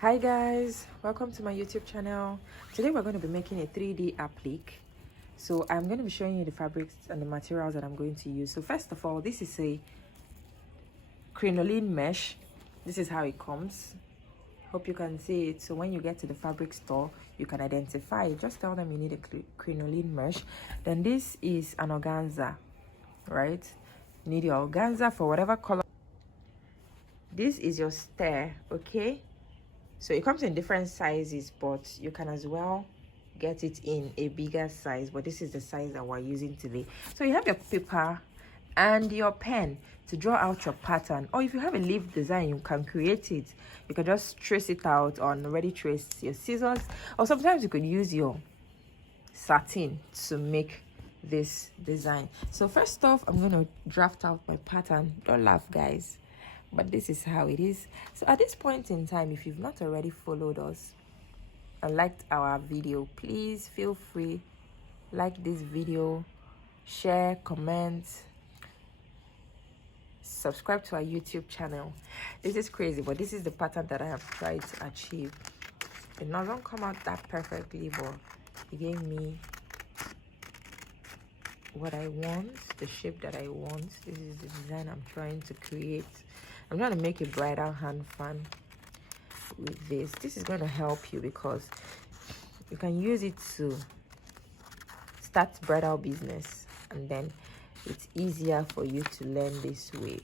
Hi guys, welcome to my YouTube channel. Today we're going to be making a 3D applique. So I'm going to be showing you the fabrics and the materials that I'm going to use. So first of all, this is a crinoline mesh. This is how it comes. Hope you can see it. So when you get to the fabric store, you can identify it. Just tell them you need a crinoline mesh. Then this is an organza, right? You need your organza for whatever color. This is your stair, okay? So it comes in different sizes, but you can as well get it in a bigger size, but this is the size that we're using today. So you have your paper and your pen to draw out your pattern, or if you have a leaf design, you can create it. You can just trace it out on ready trace your scissors, or sometimes you could use your satin to make this design. So first off, I'm going to draft out my pattern. Don't laugh, guys, but this is how it is. So at this point in time, if you've not already followed us and liked our video, please feel free, like this video, share, comment, subscribe to our YouTube channel. This is crazy, but this is the pattern that I have tried to achieve. It doesn't come out that perfectly, but it gave me what I want, the shape that I want. This is the design I'm trying to create. I'm trying to make a bridal hand fan with this. This is going to help you because you can use it to start bridal business, and then it's easier for you to learn this way,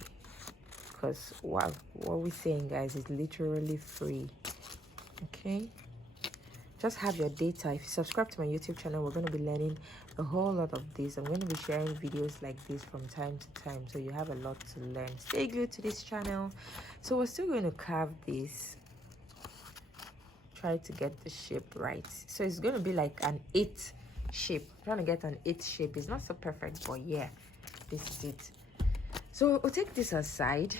because what we're saying, guys, is literally free. Okay, just have your data. If you subscribe to my YouTube channel, we're going to be learning a whole lot of this. I'm going to be sharing videos like this from time to time, so you have a lot to learn. Stay glued to this channel. So we're still going to carve this, try to get the shape right. So it's going to be like an 8 shape. I'm trying to get an 8 shape. It's not so perfect, but yeah, this is it. So we'll take this aside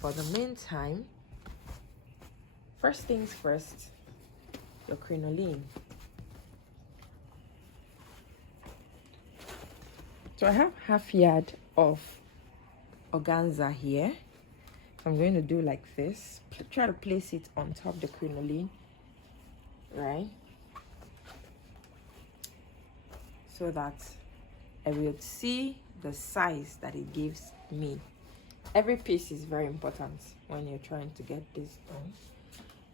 for the meantime. First things first, your crinoline. So I have half yard of organza here. So I'm going to do like this. Try to place it on top of the crinoline, right? So that I will see the size that it gives me. Every piece is very important when you're trying to get this done.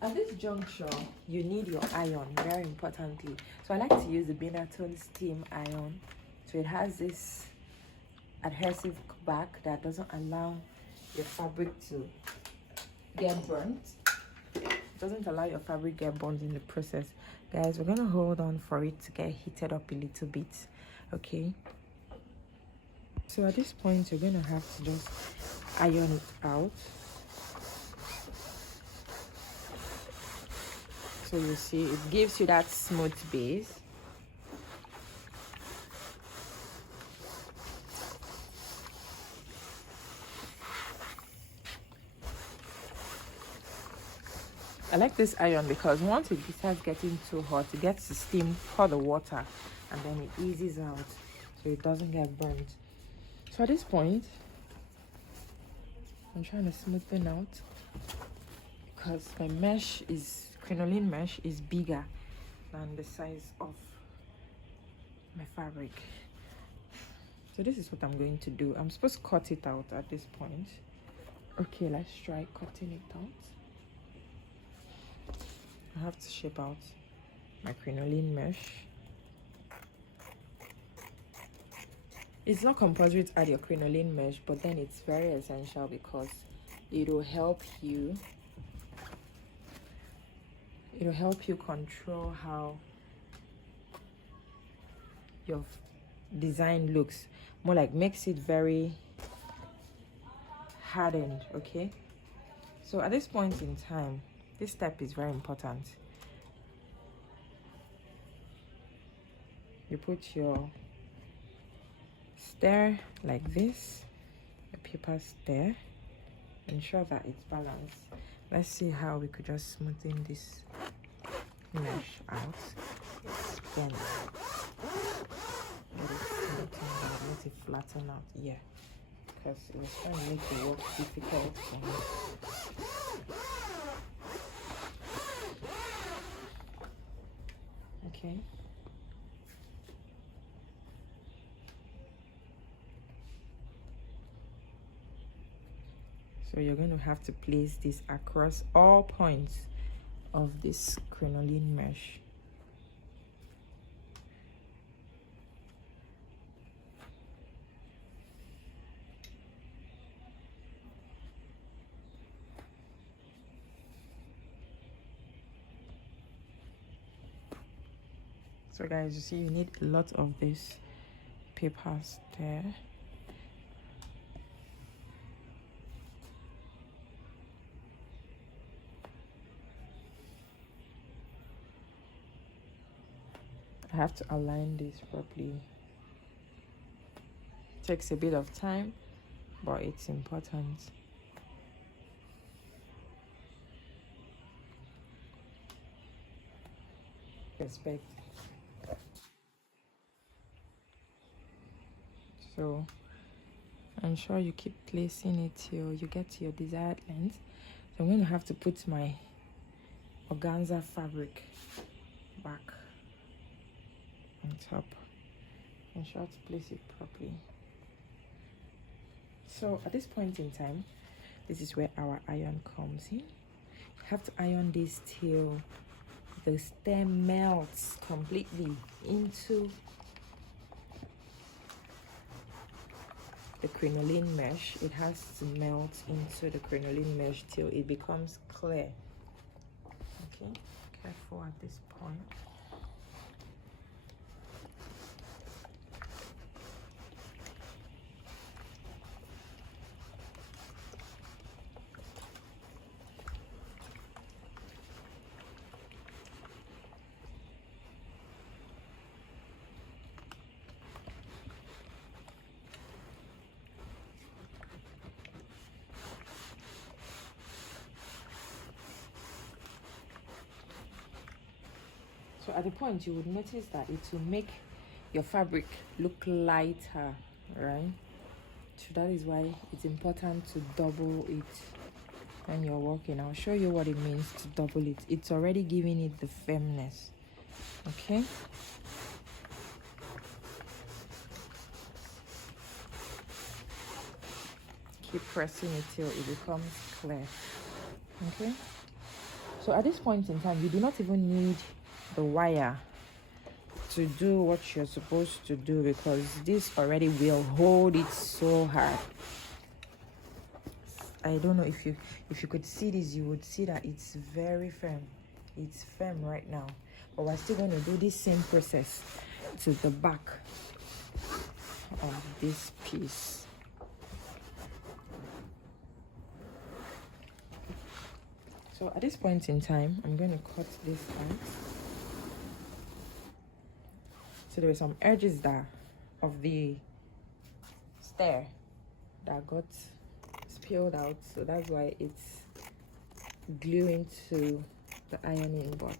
At this juncture, you need your iron, very importantly. So I like to use the Bridal steam iron. So it has this adhesive back that doesn't allow your fabric to get burnt. It doesn't allow your fabric to get burnt in the process. Guys, we're going to hold on for it to get heated up a little bit, okay? So at this point, you're going to have to just iron it out. So you see, it gives you that smooth base. I like this iron because once it starts getting too hot, it gets to steam for the water, and then it eases out so it doesn't get burnt. So at this point, I'm trying to smoothen out because my crinoline mesh is bigger than the size of my fabric. So this is what I'm going to do. I'm supposed to cut it out at this point. Okay, let's try cutting it out. I have to shape out my crinoline mesh. It's not compulsory to add your crinoline mesh, but then it's very essential because it will help you. It will help you control how your design looks. More like makes it very hardened, okay? So at this point in time, this step is very important. You put your stair like this, the paper stair. Ensure that it's balanced. Let's see how we could just smoothen this mesh out. Then get it smoothened out, let it flatten out. Yeah, because it was trying to make the work difficult for me. Okay. So you're going to have to place this across all points of this crinoline mesh. So guys, you see you need a lot of this papers there. I have to align this properly. It takes a bit of time, but it's important. Respect. So ensure you keep placing it till you get to your desired length. So I'm going to have to put my organza fabric back on top. Ensure to place it properly. So at this point in time, this is where our iron comes in. You have to iron this till the stem melts completely into the crinoline mesh. It has to melt into the crinoline mesh till it becomes clear. Okay, careful at this point. So at the point, you would notice that it will make your fabric look lighter, right? So that is why it's important to double it when you're working. I'll show you what it means to double it. It's already giving it the firmness. Okay. Keep pressing it till it becomes clear. Okay. So at this point in time, you do not even need the wire to do what you're supposed to do, because this already will hold it so hard. I don't know if you could see this, you would see that it's very firm. It's firm right now, but we're still going to do this same process to the back of this piece. So at this point in time, I'm going to cut this out. So there were some edges that of the stair that got spilled out, so that's why it's gluing to the ironing board.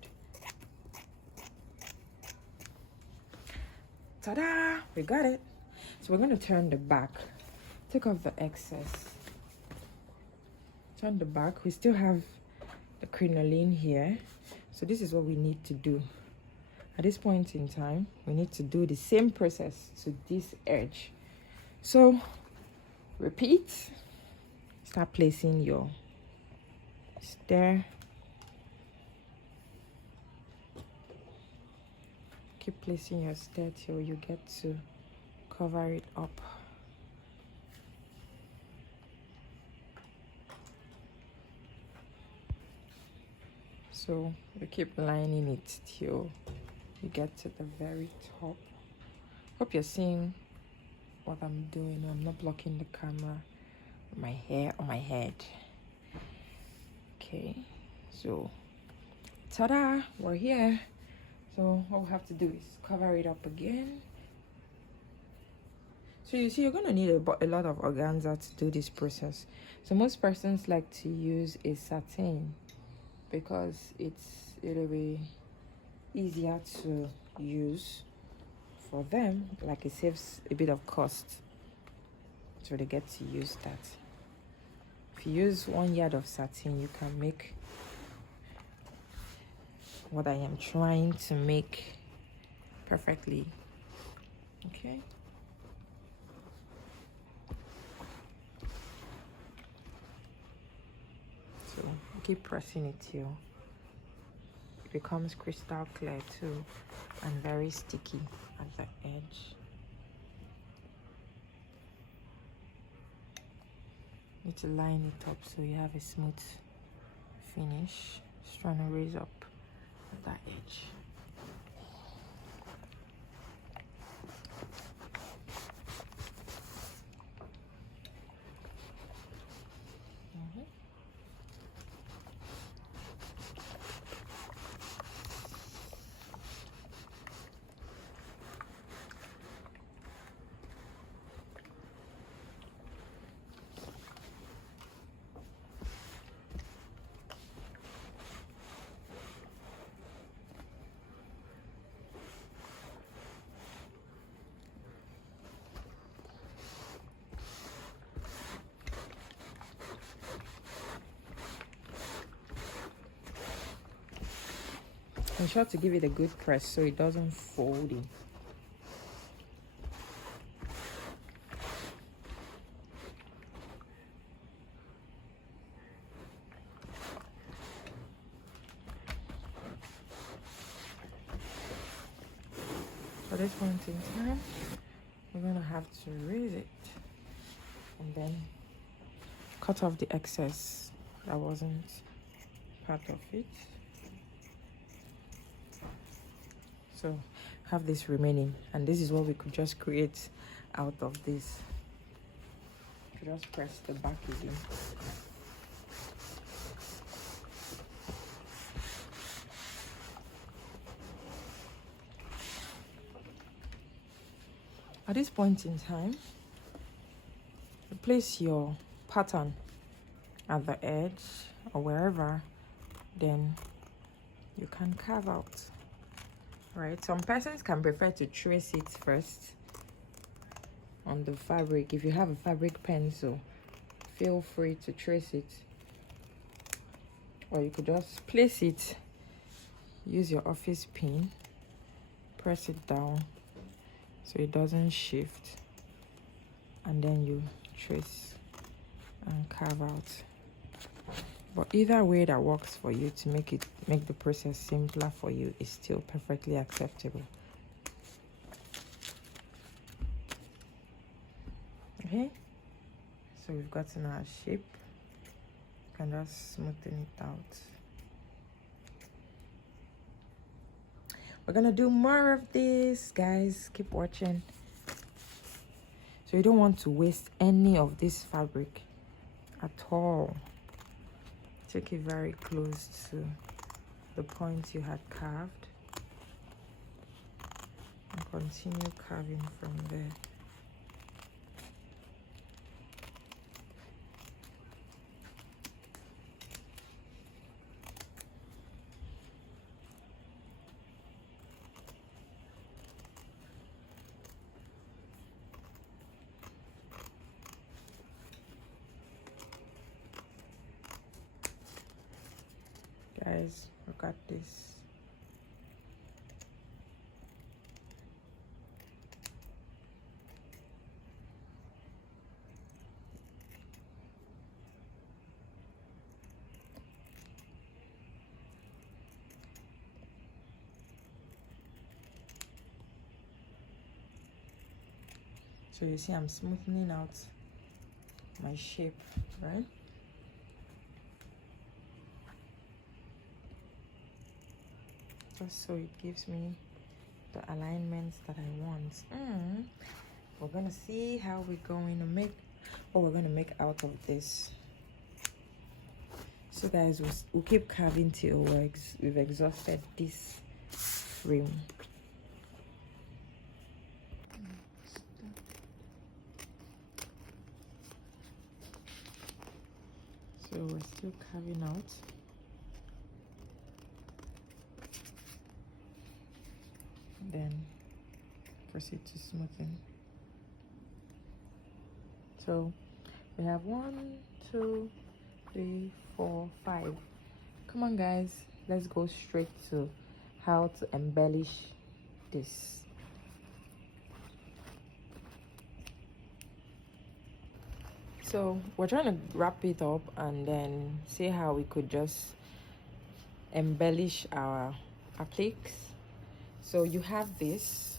Ta-da! We got it. So we're going to turn the back, take off the excess, turn the back. We still have the crinoline here, so this is what we need to do. At this point in time, we need to do the same process to this edge. So repeat. Start placing your stair. Keep placing your stair till you get to cover it up. So we keep lining it till you get to the very top. Hope you're seeing what I'm doing. I'm not blocking the camera, my hair on my head. Okay, so ta-da, we're here. So what we have to do is cover it up again. So you see, you're going to need a lot of organza to do this process. So most persons like to use a satin because it'll be easier to use for them. Like, it saves a bit of cost, so they get to use that. If you use 1 yard of satin, you can make what I am trying to make perfectly. Okay. So keep pressing it till it becomes crystal clear too, and very sticky at the edge. Need to line it up so you have a smooth finish. Just trying to raise up at that edge. Ensure to give it a good press so it doesn't fold in. At this point in time, we're going to have to raise it and then cut off the excess that wasn't part of it. So have this remaining, and this is what we could just create out of this. Just press the back again. At this point in time, place your pattern at the edge or wherever, then you can carve out. Right, some persons can prefer to trace it first on the fabric. If you have a fabric pencil, feel free to trace it, or you could just place it, use your office pin, press it down so it doesn't shift, and then you trace and carve out. But either way that works for you to make the process simpler for you is still perfectly acceptable. Okay, so we've gotten our shape. You can just smoothen it out. We're gonna do more of this, guys. Keep watching. So you don't want to waste any of this fabric at all. Take it very close to the point you had carved and continue carving from there. Guys, look at this. So you see I'm smoothing out my shape, right? Just so it gives me the alignments that I want. We're gonna see how we're going to make, what we're gonna make out of this. So guys, we'll keep carving till we've exhausted this frame. So we're still carving out. Then proceed to smoothing. So we have 1, 2, 3, 4, 5. Come on guys, let's go straight to how to embellish this. So we're trying to wrap it up and then see how we could just embellish our appliques. So you have this.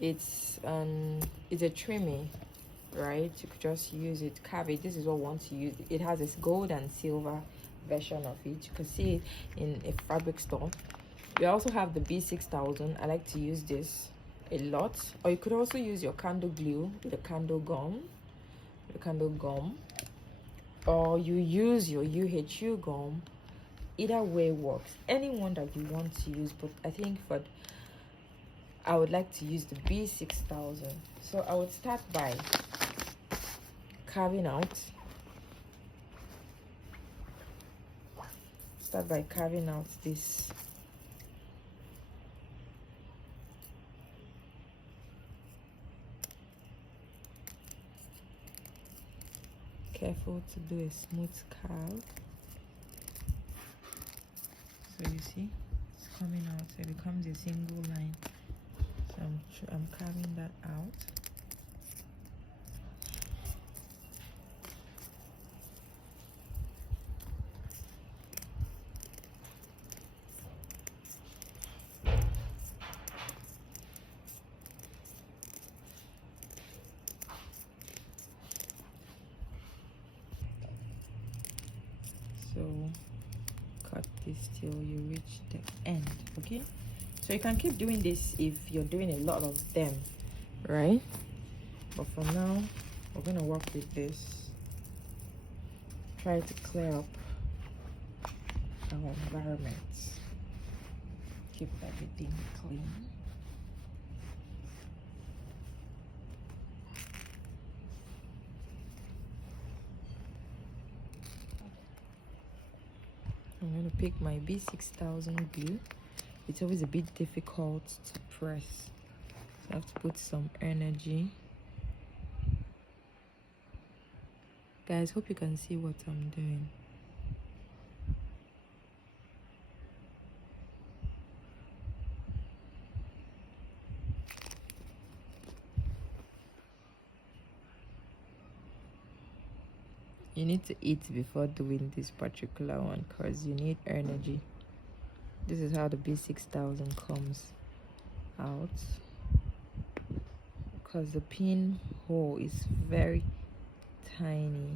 It's a trimmy, right? You could just use it, carve it. This is what we want to use. It has this gold and silver version of it. You can see it in a fabric store. We also have the B6000. I like to use this a lot. Or you could also use your candle glue with a candle gum. Or you use your UHU gum. Either way works. Any one that you want to use, but I think I would like to use the B6000. So I would start by carving out. This. Careful to do a smooth carve. So you see, it's coming out. So it becomes a single line. So I'm carving that out. So cut this till you reach the end. Okay, so you can keep doing this if you're doing a lot of them, right? But for now, we're gonna work with this. Try to clear up our environment, keep everything clean. I'm going to pick my B6000 glue. It's always a bit difficult to press. You have to put some energy. Guys, hope you can see what I'm doing. You need to eat before doing this particular one because you need energy. This is how the B6000 comes out, because the pin hole is very tiny.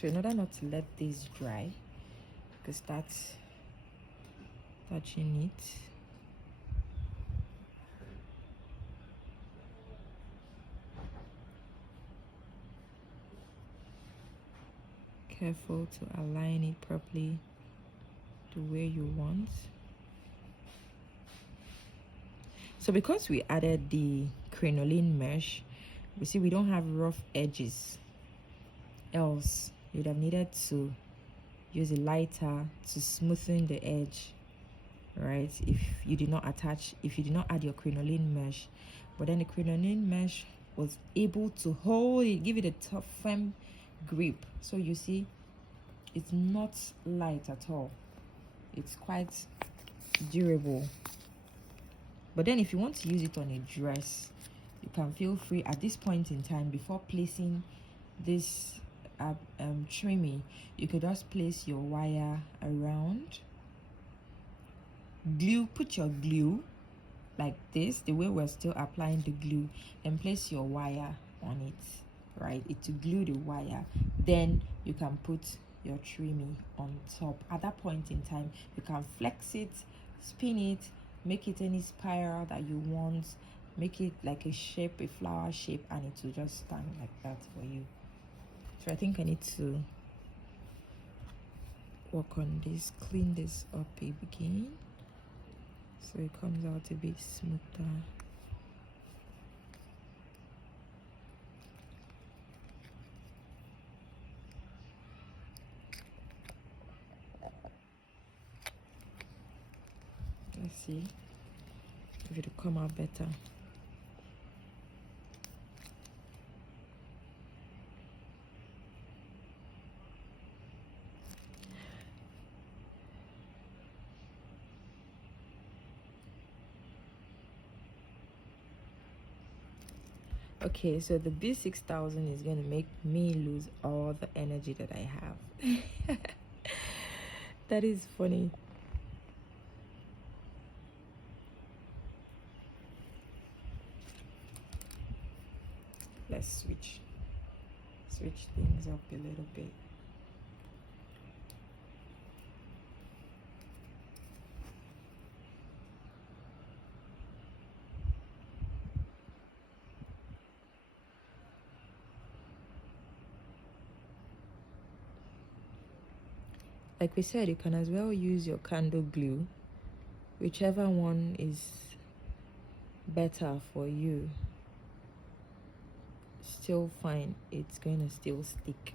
So in order not to let this dry, because that's touching it, careful to align it properly to where you want. So because we added the crinoline mesh, we see we don't have rough edges, else you'd have needed to use a lighter to smoothen the edge, right? If you did not add your crinoline mesh. But then the crinoline mesh was able to hold it, give it a tough firm grip. So you see, it's not light at all. It's quite durable. But then if you want to use it on a dress, you can feel free at this point in time. Before placing this trimmy, you could just place your wire around, put your glue like this, the way we're still applying the glue, and place your wire on it, right? It to glue the wire. Then you can put your trimmy on top. At that point in time, you can flex it, spin it, make it any spiral that you want, make it like a shape, a flower shape, and it will just stand like that for you. So I think I need to work on this, clean this up a beginning so it comes out a bit smoother. Let's see if it'll come out better. Okay, so the B6000 is going to make me lose all the energy that I have. That is funny. Let's switch things up a little bit. Like we said, you can as well use your candle glue, whichever one is better for you. Still fine, it's going to still stick.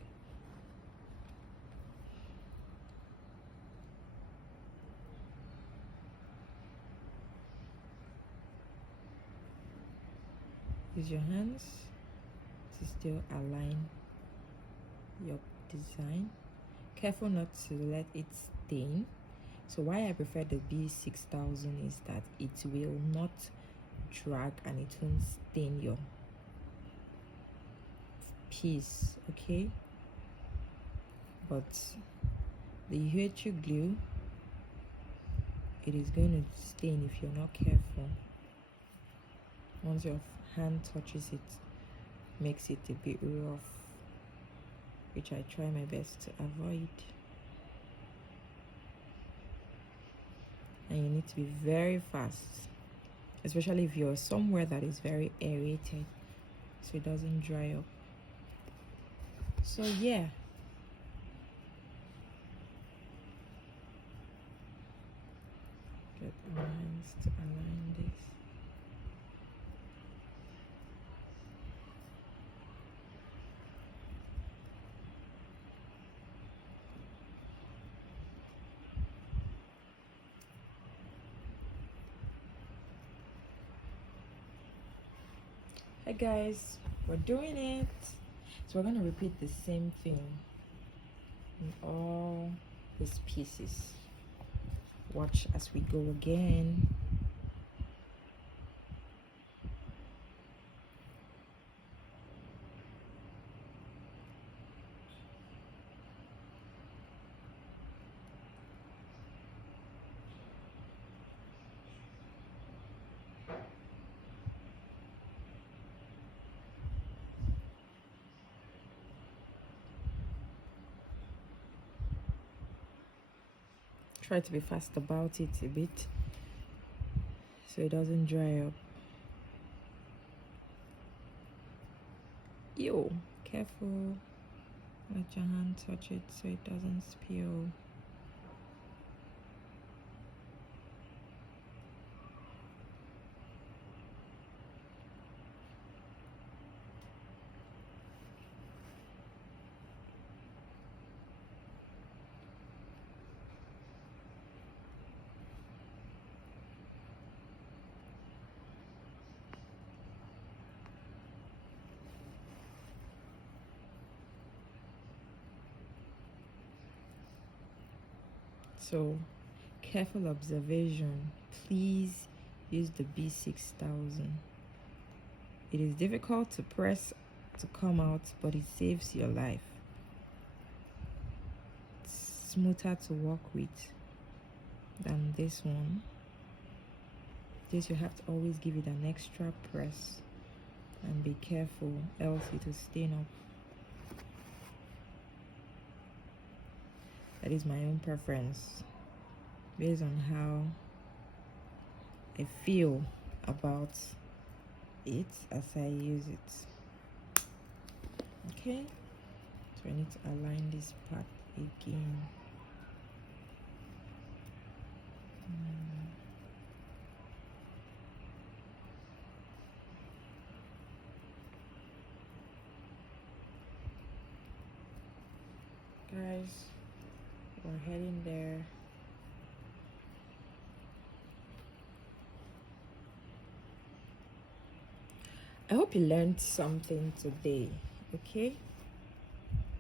Use your hands to still align your design. Careful not to let it stain. So why I prefer the B6000 is that it will not drag and it won't stain your piece, okay? But the UHU glue, it is going to stain if you're not careful. Once your hand touches it, makes it a bit rough, which I try my best to avoid. And you need to be very fast, especially if you're somewhere that is very aerated, so it doesn't dry up. So yeah, get my hands to align this. Hey guys, we're doing it. So we're going to repeat the same thing in all these pieces. Watch as we go again. Try to be fast about it a bit so it doesn't dry up. Yo, careful, let your hand touch it so it doesn't spill. So, careful observation. Please use the B6000. It is difficult to press to come out, but it saves your life. It's smoother to work with than this one. This you have to always give it an extra press and be careful, else it will stain up. That is my own preference based on how I feel about it as I use it. Okay, so I need to align this part again. Guys, we're heading there. I hope you learned something today, okay?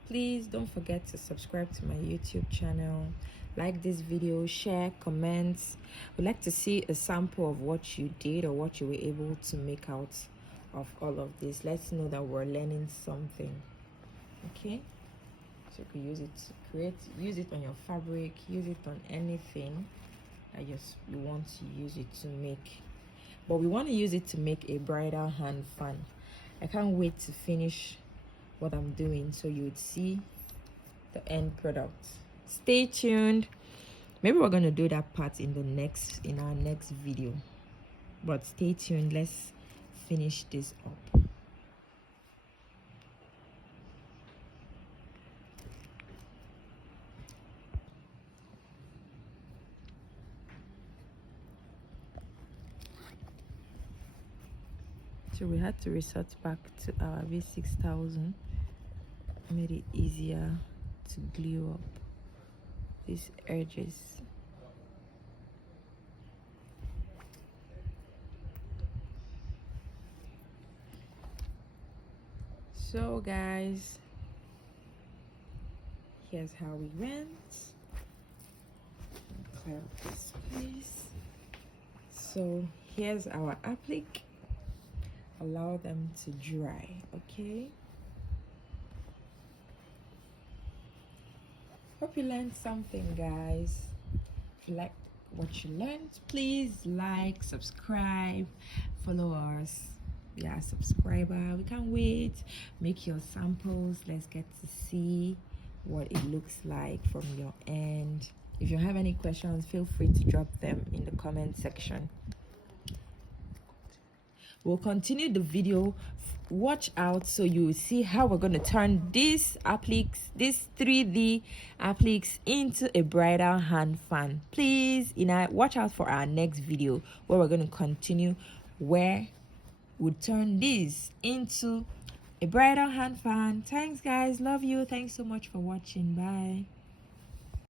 Please don't forget to subscribe to my YouTube channel, like this video, share, comment. We'd like to see a sample of what you did or what you were able to make out of all of this. Let's know that we're learning something. Okay, so you can use it to create, use it on your fabric, use it on anything that you want to use it to make. But we want to use it to make a bridal hand fan. I can't wait to finish what I'm doing so you would see the end product. Stay tuned. Maybe we're going to do that part in our next video, but stay tuned. Let's finish this up. So we had to resort back to our V6000. Made it easier to glue up these edges. So guys, here's how we went. Clear up this place. So here's our applique. Allow them to dry, okay? Hope you learned something, guys. If you like what you learned, please like, subscribe, follow us. We are a subscriber. We can't wait. Make your samples. Let's get to see what it looks like from your end. If you have any questions, feel free to drop them in the comment section. We'll continue the video. Watch out so you will see how we're going to turn these appliques, these 3D appliques, into a bridal hand fan. Please, watch out for our next video where we're going to continue where we'll turn these into a bridal hand fan. Thanks guys, love you. Thanks so much for watching. Bye.